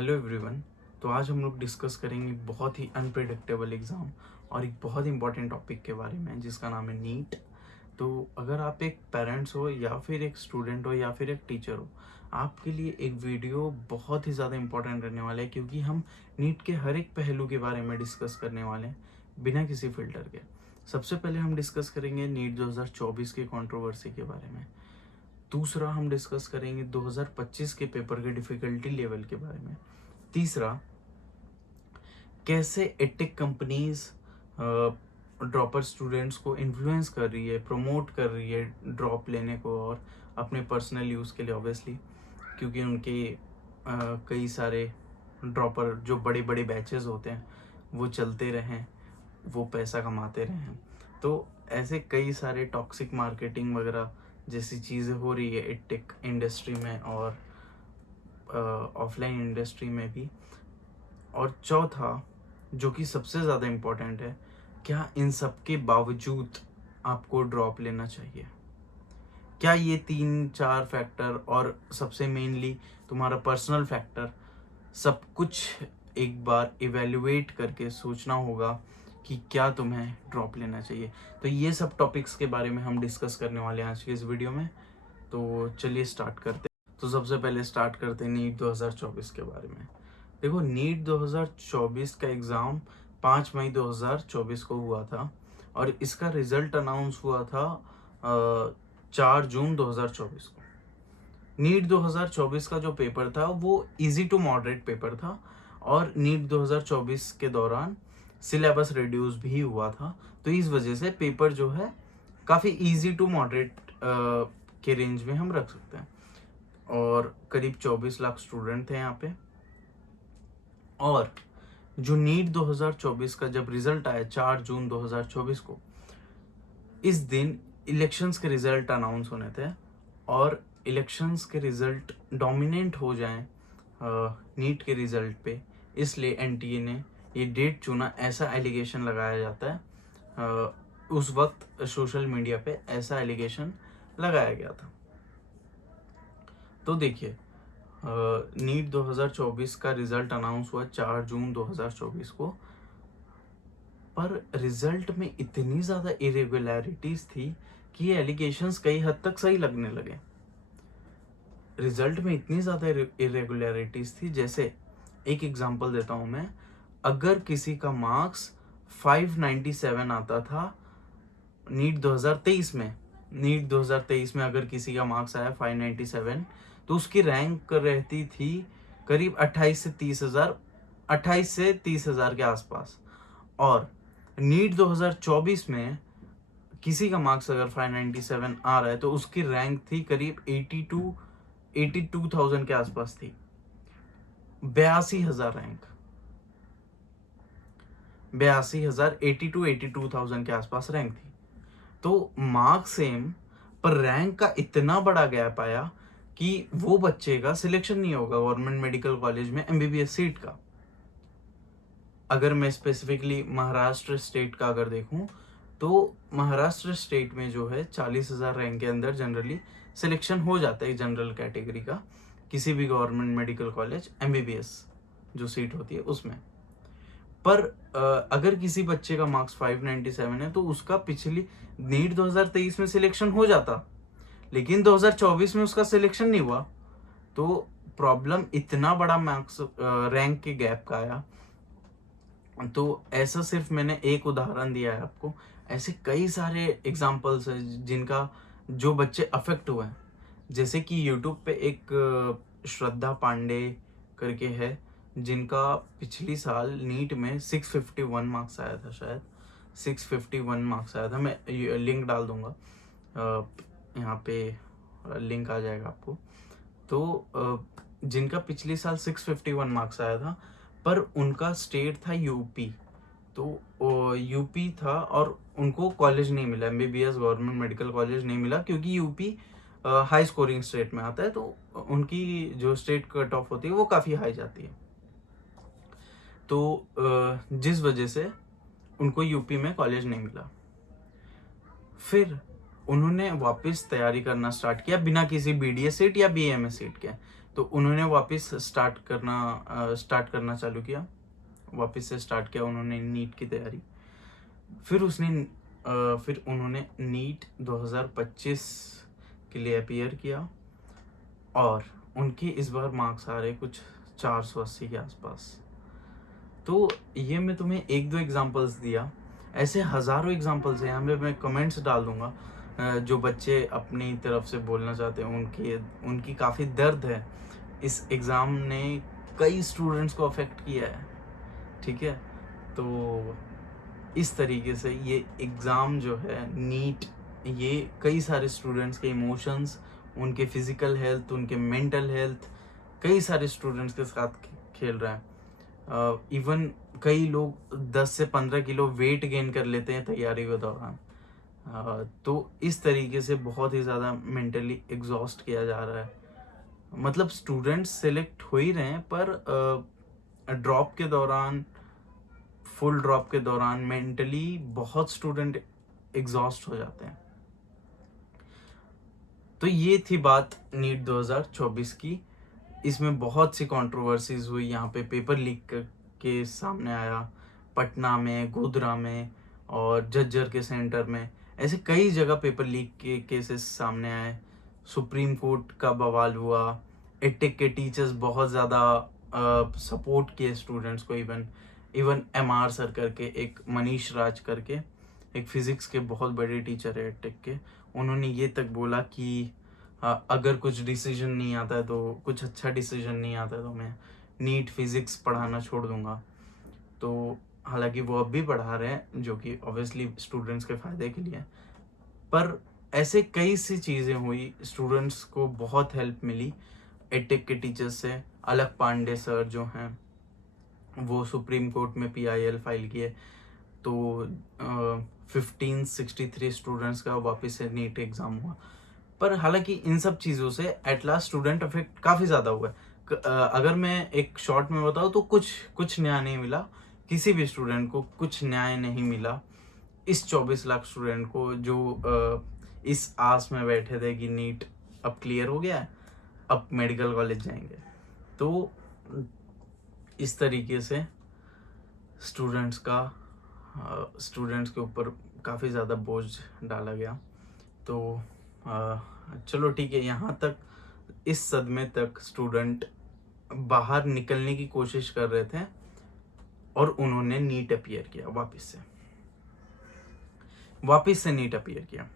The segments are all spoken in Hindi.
Hello everyone. तो आज हम लोग डिस्कस करेंगे बहुत ही अनप्रेडिक्टेबल एग्ज़ाम और एक बहुत इंपॉर्टेंट टॉपिक के बारे में जिसका नाम है नीट। तो अगर आप एक पेरेंट्स हो या फिर एक स्टूडेंट हो या फिर एक टीचर हो, आपके लिए एक वीडियो बहुत ही ज़्यादा इंपॉर्टेंट रहने वाला है, क्योंकि हम नीट के हर एक पहलू के बारे में डिस्कस करने वाले हैं बिना किसी फ़िल्टर के। सबसे पहले हम डिस्कस करेंगे नीट 2024 की कंट्रोवर्सी के बारे में। दूसरा हम डिस्कस करेंगे 2025 के पेपर के डिफ़िकल्टी लेवल के बारे में। तीसरा, कैसे एटेक कंपनीज ड्रॉपर स्टूडेंट्स को इन्फ्लुएंस कर रही है, प्रमोट कर रही है ड्रॉप लेने को और अपने पर्सनल यूज़ के लिए, ऑब्वियसली क्योंकि उनके कई सारे ड्रॉपर जो बड़े बड़े बैचेस होते हैं वो चलते रहें, वो पैसा कमाते रहें। तो ऐसे कई सारे टॉक्सिक मार्केटिंग वगैरह जैसी चीज़ें हो रही है एटेक इंडस्ट्री में और ऑफलाइन इंडस्ट्री में भी। और चौथा, जो कि सबसे ज़्यादा इम्पोर्टेंट है, क्या इन सब के बावजूद आपको ड्रॉप लेना चाहिए? क्या ये 3-4 फैक्टर और सबसे मेनली तुम्हारा पर्सनल फैक्टर, सब कुछ एक बार इवैल्यूएट करके सोचना होगा कि क्या तुम्हें ड्रॉप लेना चाहिए? तो ये सब टॉपिक्स के बारे में हम डिस्कस करने वाले हैं आज की इस वीडियो में। तो चलिए स्टार्ट करते हैं। तो सबसे पहले स्टार्ट करते हैं नीट 2024 के बारे में। देखो, नीट 2024 का एग्ज़ाम 5 मई 2024 को हुआ था और इसका रिजल्ट अनाउंस हुआ था 4 जून 2024 को। नीट 2024 का जो पेपर था वो इजी टू मॉडरेट पेपर था और नीट 2024 के दौरान सिलेबस रिड्यूस भी हुआ था। तो इस वजह से पेपर जो है काफ़ी इजी टू मॉडरेट के रेंज में हम रख सकते हैं। और करीब 24 लाख स्टूडेंट थे यहाँ पे। और जो नीट 2024 का जब रिजल्ट आया 4 जून 2024 को, इस दिन इलेक्शंस के रिजल्ट अनाउंस होने थे और इलेक्शंस के रिजल्ट डोमिनेंट हो जाएं नीट के रिजल्ट पे, इसलिए एनटीए ने ये डेट चुना। ऐसा एलिगेशन लगाया जाता है। उस वक्त सोशल मीडिया पे ऐसा एलिगेशन लगाया गया था। तो देखिए, नीट 2024 का रिजल्ट अनाउंस हुआ 4 जून 2024 को, पर रिजल्ट में इतनी ज़्यादा इरेगुलरिटीज़ थी कि ये एलिगेशंस कई हद तक सही लगने लगे। रिजल्ट में इतनी ज़्यादा इरेगुलरिटीज़ थी, जैसे एक एग्जांपल देता हूँ मैं। अगर किसी का मार्क्स 597 आता था नीट 2023 में अगर किसी का मार्क्स आया 597, तो उसकी रैंक रहती थी करीब 28 से 30 हज़ार के आसपास। और नीट 2024 में किसी का मार्क्स अगर 597 आ रहा है तो उसकी रैंक थी करीब 82,000 के आसपास थी। 82,000 रैंक, 82,000 के आसपास रैंक थी। तो मार्क्स सेम, पर रैंक का इतना बड़ा गैप आया कि वो बच्चे का सिलेक्शन नहीं होगा गवर्नमेंट मेडिकल कॉलेज में एमबीबीएस सीट का। अगर मैं स्पेसिफिकली महाराष्ट्र स्टेट का अगर देखूं, तो महाराष्ट्र स्टेट में जो है 40,000 रैंक के अंदर जनरली सिलेक्शन हो जाता है जनरल कैटेगरी का किसी भी गवर्नमेंट मेडिकल कॉलेज एमबीबीएस जो सीट होती है उसमें। पर अगर किसी बच्चे का मार्क्स 597 है तो उसका पिछली नीट 2023 में सिलेक्शन हो जाता, लेकिन 2024 में उसका सिलेक्शन नहीं हुआ। तो प्रॉब्लम इतना बड़ा मार्क्स रैंक के गैप का आया। तो ऐसा सिर्फ मैंने एक उदाहरण दिया है आपको, ऐसे कई सारे एग्जाम्पल्स हैं जिनका जो बच्चे अफेक्ट हुए हैं। जैसे कि यूट्यूब पे एक श्रद्धा पांडे करके है, जिनका पिछली साल नीट में 651 मार्क्स आया था, शायद 651 मार्क्स आया था। मैं लिंक डाल दूंगा, यहाँ पे लिंक आ जाएगा आपको। तो जिनका पिछली साल 651 मार्क्स आया था, पर उनका स्टेट था यूपी। तो यूपी था और उनको कॉलेज नहीं मिला, एमबीबीएस गवर्नमेंट मेडिकल कॉलेज नहीं मिला, क्योंकि यूपी हाई स्कोरिंग स्टेट में आता है। तो उनकी जो स्टेट कट ऑफ होती है वो काफ़ी हाई जाती है। तो जिस वजह से उनको यूपी में कॉलेज नहीं मिला। फिर उन्होंने वापस तैयारी करना स्टार्ट किया बिना किसी बीडीएस सीट या बीएमएस सीट के। तो उन्होंने वापस स्टार्ट करना चालू किया, वापस से स्टार्ट किया उन्होंने नीट की तैयारी। फिर उन्होंने नीट 2025 के लिए अपीयर किया और उनके इस बार मार्क्स आ रहे कुछ 480 के आसपास। तो ये मैं तुम्हें एक दो एग्जांपल्स दिया, ऐसे हज़ारों एग्जांपल्स हैं। यहाँ पे मैं कमेंट्स डाल दूंगा, जो बच्चे अपनी तरफ से बोलना चाहते हैं उनकी काफ़ी दर्द है। इस एग्ज़ाम ने कई स्टूडेंट्स को अफेक्ट किया है, ठीक है। तो इस तरीके से ये एग्ज़ाम जो है नीट, ये कई सारे स्टूडेंट्स के इमोशंस, उनके फिजिकल हेल्थ, उनके मेंटल हेल्थ, कई सारे स्टूडेंट्स के साथ खेल रहा है। इवन कई लोग 10 से 15 किलो वेट गेन कर लेते हैं तैयारी के दौरान। तो इस तरीके से बहुत ही ज़्यादा मेंटली एग्जॉस्ट किया जा रहा है। मतलब स्टूडेंट्स सेलेक्ट हो ही रहे हैं, पर ड्रॉप के दौरान, फुल ड्रॉप के दौरान मेंटली बहुत स्टूडेंट एग्जॉस्ट हो जाते हैं। तो ये थी बात नीट 2024 की। इसमें बहुत सी कंट्रोवर्सीज हुई। यहाँ पे पेपर लीक के सामने आया, पटना में, गोधरा में और झज्जर के सेंटर में, ऐसे कई जगह पेपर लीक के केसेस सामने आए। सुप्रीम कोर्ट का बवाल हुआ। एटेक के टीचर्स बहुत ज़्यादा सपोर्ट किए स्टूडेंट्स को। इवन MR सर करके, एक मनीष राज करके, एक फिज़िक्स के बहुत बड़े टीचर है एटेक के, उन्होंने ये तक बोला कि अगर कुछ डिसीजन नहीं आता है, तो कुछ अच्छा डिसीजन नहीं आता है, तो मैं नीट फिज़िक्स पढ़ाना छोड़ दूंगा। तो हालांकि वो अब भी पढ़ा रहे हैं, जो कि ऑब्वियसली स्टूडेंट्स के फ़ायदे के लिए। पर ऐसे कई सी चीज़ें हुई, स्टूडेंट्स को बहुत हेल्प मिली एटेक के टीचर्स से। अलक पांडे सर जो हैं, वो सुप्रीम कोर्ट में PIL फाइल किए, तो 1563 स्टूडेंट्स का वापस से नीट एग्ज़ाम हुआ। पर हालांकि इन सब चीज़ों से एट लास्ट स्टूडेंट अफेक्ट काफ़ी ज़्यादा हुआ है। अगर मैं एक शॉर्ट में बताऊँ तो कुछ न्याय नहीं मिला, किसी भी स्टूडेंट को कुछ न्याय नहीं मिला। इस 24 लाख स्टूडेंट को जो इस आस में बैठे थे कि नीट अब क्लियर हो गया है, अब मेडिकल कॉलेज जाएंगे। तो इस तरीके से स्टूडेंट्स के ऊपर काफ़ी ज़्यादा बोझ डाला गया। तो चलो ठीक है, यहाँ तक, इस सदमे तक स्टूडेंट बाहर निकलने की कोशिश कर रहे थे और उन्होंने नीट अपीयर किया, वापस से नीट अपीयर किया।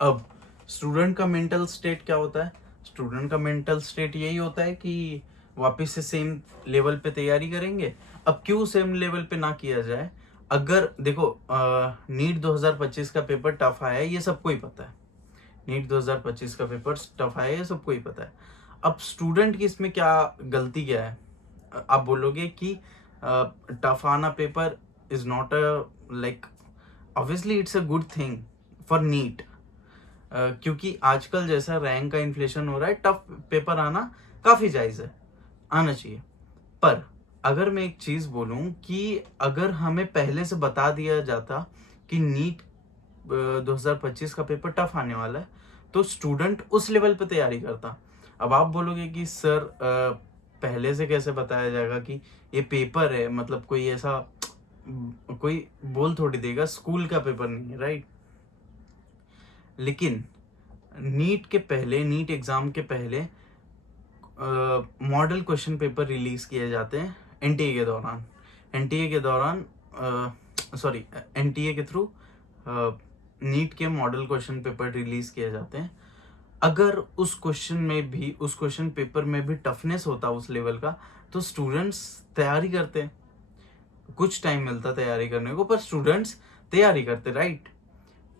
अब स्टूडेंट का मेंटल स्टेट क्या होता है? स्टूडेंट का मेंटल स्टेट यही होता है कि वापस से सेम लेवल पे तैयारी करेंगे। अब क्यों सेम लेवल पे ना किया जाए? अगर देखो, नीट 2025 का पेपर टफ आया है, ये सबको ही पता है। नीट 2025 का पेपर टफ आया है, ये सबको ही पता है। अब स्टूडेंट की इसमें क्या गलती क्या है? आप बोलोगे कि टफ आना paper is not like, obviously it's a good thing for NEET, क्योंकि आजकल जैसा रैंक का इन्फ्लेशन हो रहा है, टफ पेपर आना काफ़ी जायज़ है, आना चाहिए। पर अगर मैं एक चीज़ बोलूं कि अगर हमें पहले से बता दिया जाता कि नीट 2025 का पेपर टफ आने वाला है, तो स्टूडेंट उस लेवल पे तैयारी करता। अब आप बोलोगे कि सर पहले से कैसे बताया जाएगा कि ये पेपर है, मतलब कोई ऐसा कोई बोल थोड़ी देगा, स्कूल का पेपर नहीं है, राइट? लेकिन नीट एग्ज़ाम के पहले मॉडल क्वेश्चन पेपर रिलीज किए जाते हैं एनटीए के थ्रू नीट के मॉडल क्वेश्चन पेपर रिलीज किए जाते हैं। अगर उस क्वेश्चन पेपर में भी टफनेस होता उस लेवल का, तो स्टूडेंट्स तैयारी करते, कुछ टाइम मिलता तैयारी करने को, पर स्टूडेंट्स तैयारी करते, राइट?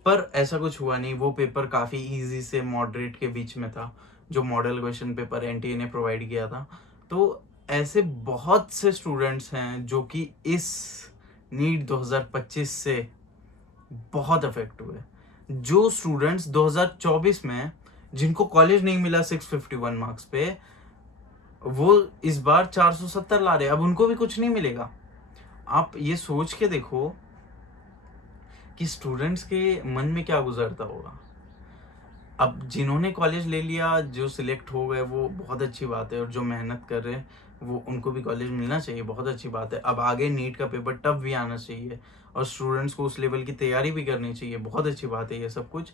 पर ऐसा कुछ हुआ नहीं। वो पेपर काफ़ी इजी से मॉडरेट के बीच में था, जो मॉडल क्वेश्चन पेपर एनटीए ने प्रोवाइड किया था। तो ऐसे बहुत से स्टूडेंट्स हैं जो कि इस नीट 2025 से बहुत अफेक्ट हुए। जो स्टूडेंट्स 2024 में जिनको कॉलेज नहीं मिला 651 मार्क्स पे, वो इस बार 470 ला रहे, अब उनको भी कुछ नहीं मिलेगा। आप ये सोच के देखो कि स्टूडेंट्स के मन में क्या गुजरता होगा। अब जिन्होंने कॉलेज ले लिया, जो सिलेक्ट हो गए, वो बहुत अच्छी बात है, और जो मेहनत कर रहे हैं वो उनको भी कॉलेज मिलना चाहिए, बहुत अच्छी बात है। अब आगे नीट का पेपर टफ भी आना चाहिए और स्टूडेंट्स को उस लेवल की तैयारी भी करनी चाहिए, बहुत अच्छी बात है ये सब कुछ।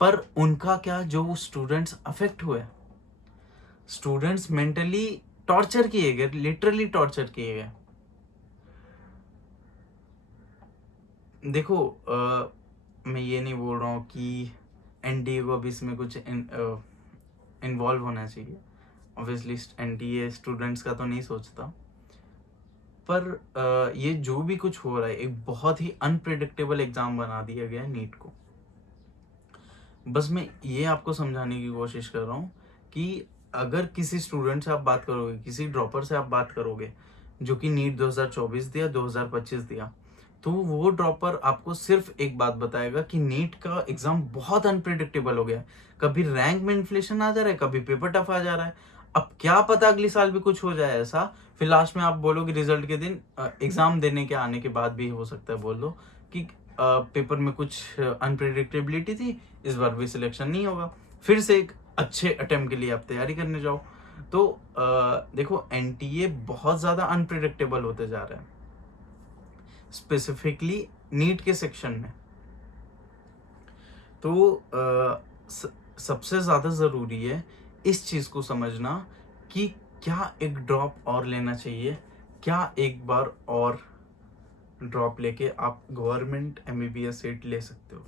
पर उनका क्या, जो स्टूडेंट्स अफेक्ट हुए, स्टूडेंट्स मेंटली टॉर्चर किए गए, लिटरली टॉर्चर किए गए। देखो मैं ये नहीं बोल रहा हूँ कि एनडीए को अभी इसमें कुछ इन्वॉल्व होना चाहिए, ऑब्वियसली एनडीए स्टूडेंट्स का तो नहीं सोचता, पर ये जो भी कुछ हो रहा है, एक बहुत ही अनप्रिडिक्टेबल एग्जाम बना दिया गया है नीट को। बस मैं ये आपको समझाने की कोशिश कर रहा हूँ कि अगर किसी स्टूडेंट से आप बात करोगे, किसी ड्रॉपर से आप बात करोगे जो कि नीट 2024 दिया, 2025 दिया, तो वो ड्रॉपर आपको सिर्फ एक बात बताएगा कि नीट का एग्जाम बहुत अनप्रिडिक्टेबल हो गया है। कभी रैंक में इन्फ्लेशन आ जा रहा है, कभी पेपर टफ आ जा रहा है। अब क्या पता अगले साल भी कुछ हो जाए ऐसा, फिर लास्ट में आप बोलोगे रिजल्ट के दिन, एग्जाम देने के आने के बाद भी हो सकता है बोल दो कि पेपर में कुछ अनप्रिडिक्टेबिलिटी थी, इस बार भी सिलेक्शन नहीं होगा, फिर से एक अच्छे अटेम्प्ट के लिए आप तैयारी करने जाओ। तो देखो एनटीए बहुत ज़्यादा अनप्रिडिक्टेबल होते जा रहा है, स्पेसिफिकली नीट के सेक्शन में। तो सबसे ज़्यादा ज़रूरी है इस चीज़ को समझना कि क्या एक ड्रॉप और लेना चाहिए, क्या एक बार और ड्रॉप लेके आप गवर्नमेंट एमबीबीएस सीट ले सकते हो।